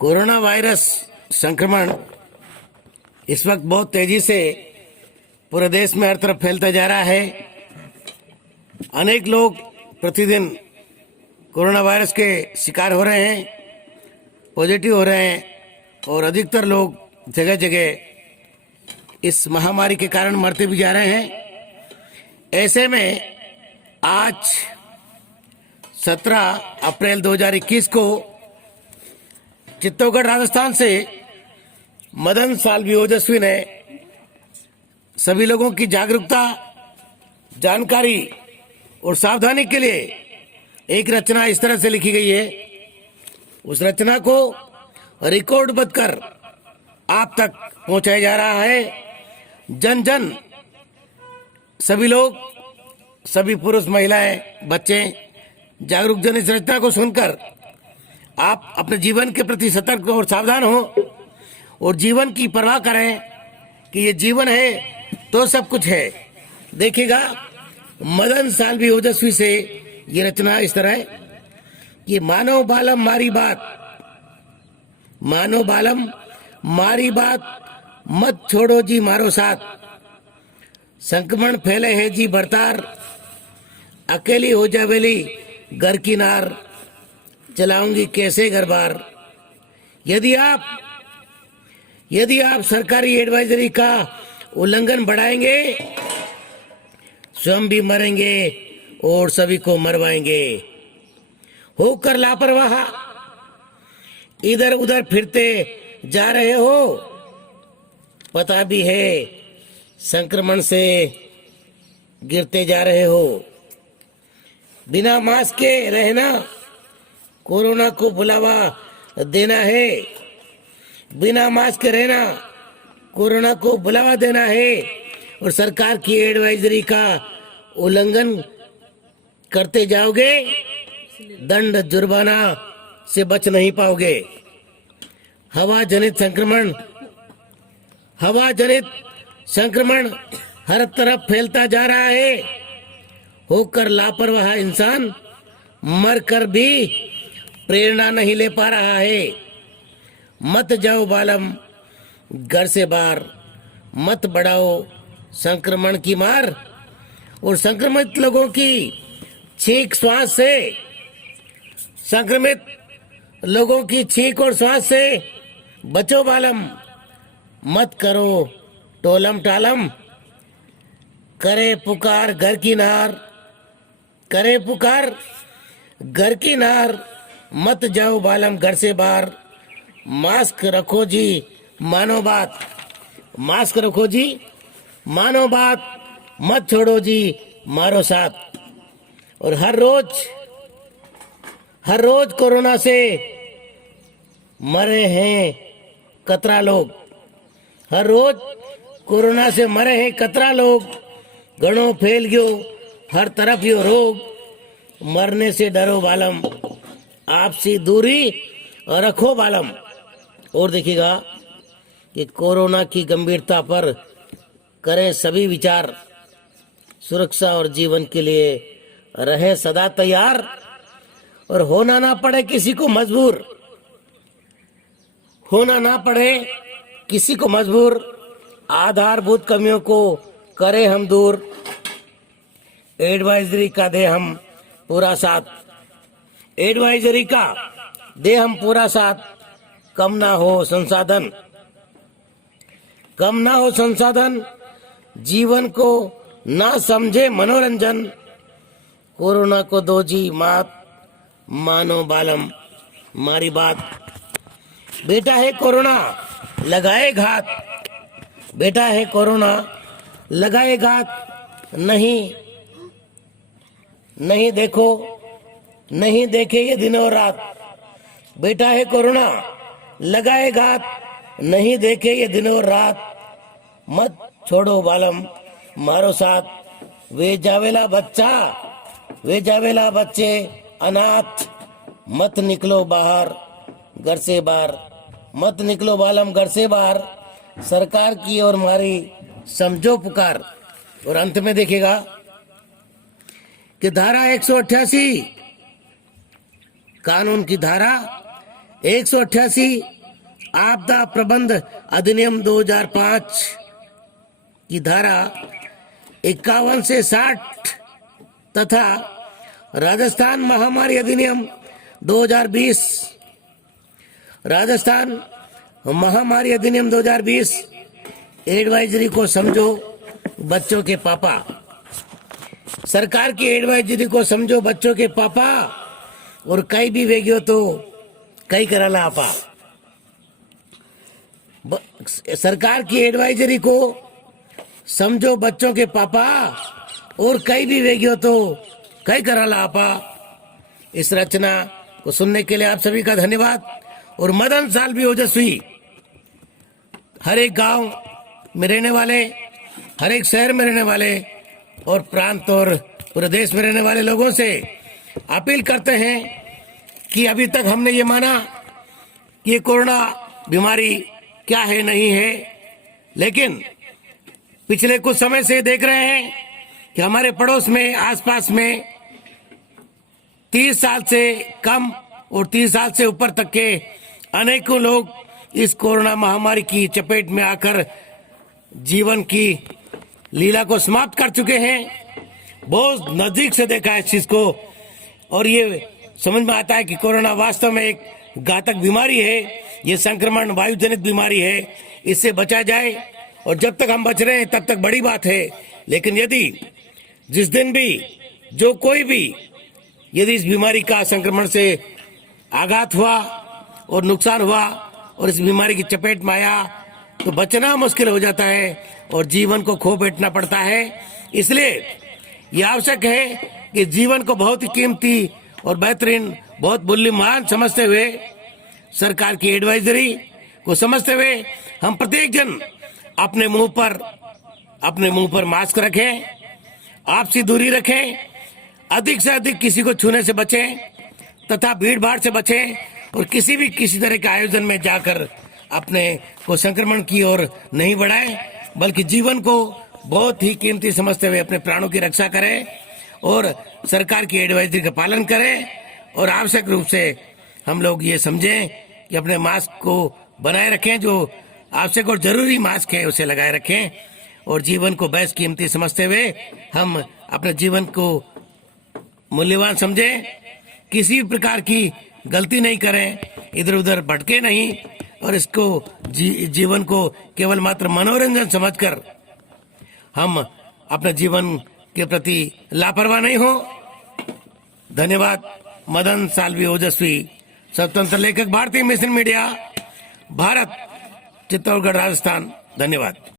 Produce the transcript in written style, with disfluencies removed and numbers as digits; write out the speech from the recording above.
Corona virus संक्रमण इस वक्त बहुत तेजी से पूरे देश में हर तरफ फैलता जा रहा है। अनेक लोग प्रतिदिन कोरोना वायरस के शिकार हो रहे हैं, पॉजिटिव हो रहे हैं और अधिकतर लोग जगह जगह इस महामारी के कारण मरते भी जा रहे हैं। ऐसे में आज 17 अप्रैल 2021 को चित्तौड़गढ़ राजस्थान से मदन साल्वी ओजस्वी ने सभी लोगों की जागरूकता, जानकारी और सावधानी के लिए एक रचना इस तरह से लिखी गई है। उस रचना को रिकॉर्डबद्ध कर आप तक पहुंचाया जा रहा है। जन जन सभी लोग, सभी पुरुष, महिलाएं, बच्चे जागरूक जन इस रचना को सुनकर आप अपने जीवन के प्रति सतर्क और सावधान हो और जीवन की परवाह करें कि ये जीवन है तो सब कुछ है। देखिएगा, मदन साल्वी ओजस्वी से ये रचना इस तरह है कि मानो बालम मारी बात, मानो बालम मारी बात, मत छोड़ो जी मारो साथ। संक्रमण फैले है जी बरतार, अकेली हो जावेली घर की नार, चलाऊंगी कैसे घर बार। यदि आप सरकारी एडवाइजरी का उल्लंघन बढ़ाएंगे, स्वयं भी मरेंगे और सभी को मरवाएंगे। होकर लापरवाह इधर उधर फिरते जा रहे हो, पता भी है संक्रमण से गिरते जा रहे हो। बिना मास्क के रहना कोरोना को बुलावा देना है। बिना मास्क के रहना कोरोना को बुलावा देना है और सरकार की एडवाइजरी का उल्लंघन करते जाओगे, दंड जुर्माना से बच नहीं पाओगे। हवा जनित संक्रमण हर तरफ फैलता जा रहा है। होकर लापरवाह इंसान मरकर भी प्रेरणा नहीं ले पा रहा है। मत जाओ बालम घर से बाहर, मत बढ़ाओ संक्रमण की मार और संक्रमित लोगों की छींक श्वास से, संक्रमित लोगों की छींक और श्वास से बचो बालम। मत करो टोलम टालम, करे पुकार घर की नार, करे पुकार घर की नार, मत जाओ बालम घर से बाहर। मास्क रखो जी मानो बात, मास्क रखो जी मानो बात, मत छोड़ो जी मारो साथ। और हर रोज कोरोना से मरे हैं कतरा लोग, हर रोज कोरोना से मरे हैं कतरा लोग। घणो फैल गयो हर तरफ यो रोग, मरने से डरो बालम, आपसी दूरी रखो बालम। और देखिएगा कि कोरोना की गंभीरता पर करें सभी विचार, सुरक्षा और जीवन के लिए रहें सदा तैयार और होना ना पड़े किसी को मजबूर, होना ना पड़े किसी को मजबूर। आधारभूत कमियों को करें हम दूर, एडवाइजरी का दे हम पूरा साथ, एडवाइजरी का दे हम पूरा साथ। कम ना हो संसाधन, कम ना हो संसाधन, जीवन को ना समझे मनोरंजन। कोरोना को दो जी मात, मानो बालम मारी बात। बेटा है कोरोना लगाए घात, बेटा है कोरोना लगाए घात। नहीं देखो, नहीं देखे ये दिन और रात। बेटा है कोरोना लगाए घात, नहीं देखे ये दिन और रात। मत छोड़ो बालम मारो साथ। वे जावेला बच्चे अनाथ, मत निकलो बाहर घर से बाहर, मत निकलो बालम घर से बाहर। सरकार की और हमारी समझो पुकार। और अंत में देखिएगा कि धारा 188 कानून की धारा 188 आपदा प्रबंध अधिनियम 2005 की धारा 51 से 60 तथा राजस्थान महामारी अधिनियम 2020, राजस्थान महामारी अधिनियम 2020 एडवाइजरी को समझो बच्चों के पापा। सरकार की एडवाइजरी को समझो बच्चों के पापा और कई भी वेगियो तो कई कराला आपा। सरकार की एडवाइजरी को समझो बच्चों के पापा और कई भी वेगियो तो कई कराला आपा। इस रचना को सुनने के लिए आप सभी का धन्यवाद। और मदन साल्वी ओजस्वी हर एक गांव में रहने वाले, हर एक शहर में रहने वाले और प्रांत और पूरे देश में रहने वाले लोगों से अपील करते हैं कि अभी तक हमने ये माना कि ये कोरोना बीमारी क्या है नहीं है, लेकिन पिछले कुछ समय से देख रहे हैं कि हमारे पड़ोस में, आसपास में 30 साल से कम और 30 साल से ऊपर तक के अनेकों लोग इस कोरोना महामारी की चपेट में आकर जीवन की लीला को समाप्त कर चुके हैं। बहुत नजदीक से देखा है इस चीज को और ये समझ में आता है कि कोरोना वास्तव में एक घातक बीमारी है। ये संक्रमण वायुजनित बीमारी है, इससे बचा जाए और जब तक हम बच रहे हैं तब तक बड़ी बात है। लेकिन यदि जिस दिन भी जो कोई भी यदि इस बीमारी का संक्रमण से आघात हुआ और नुकसान हुआ और इस बीमारी की चपेट में आया तो बचना मुश्किल हो जाता है और जीवन को खो बैठना पड़ता है। इसलिए यह आवश्यक है कि जीवन को बहुत ही कीमती और बेहतरीन, बहुत मूल्यवान समझते हुए, सरकार की एडवाइजरी को समझते हुए हम प्रत्येक जन अपने मुंह पर मास्क रखें, आपसी दूरी रखें, अधिक से अधिक किसी को छूने से बचें तथा भीड़ भाड़ से बचें और किसी तरह के आयोजन में जाकर अपने को संक्रमण की ओर नहीं बढ़ाएं, बल्कि जीवन को बहुत ही कीमती समझते हुए अपने प्राणों की रक्षा करें और सरकार की एडवाइजरी का पालन करें। और आवश्यक रूप से हम लोग ये समझें कि अपने मास्क को बनाए रखें, जो आवश्यक और जरूरी मास्क है उसे लगाए रखें और जीवन को बेहद कीमती समझते हुए हम अपने जीवन को मूल्यवान समझें, किसी प्रकार की गलती नहीं करें, इधर उधर भटके नहीं और इसको जीवन को केवल मात्र मनोरंजन समझकर हम अपने जीवन के प्रति लापरवाह नहीं हो। धन्यवाद। मदन साल्वी ओजस्वी, स्वतंत्र लेखक, भारतीय मिशन मीडिया, भारत, चित्तौड़गढ़, राजस्थान। धन्यवाद।